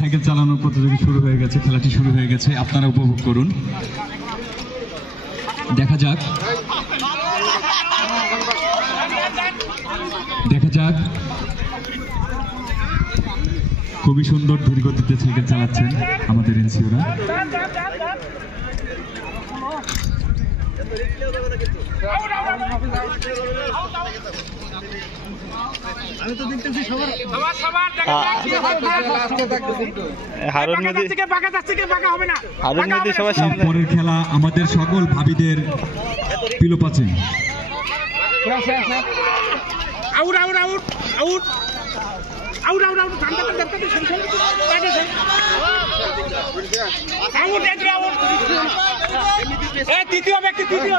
Cycle চালানোর প্রতিযোগিতা শুরু হয়ে গেছে, খেলাটি শুরু হয়ে গেছে, আপনারা উপভোগ করুন। দেখা যাক খুবই সুন্দর ধীর গতিতে সাইকেল চালাচ্ছেন আমাদের এনসিওরা। পরের খেলা আমাদের সকল ভাবিদের pillow passing. Out out out out out out out তৃতীয় ব্যক্তি তৃতীয়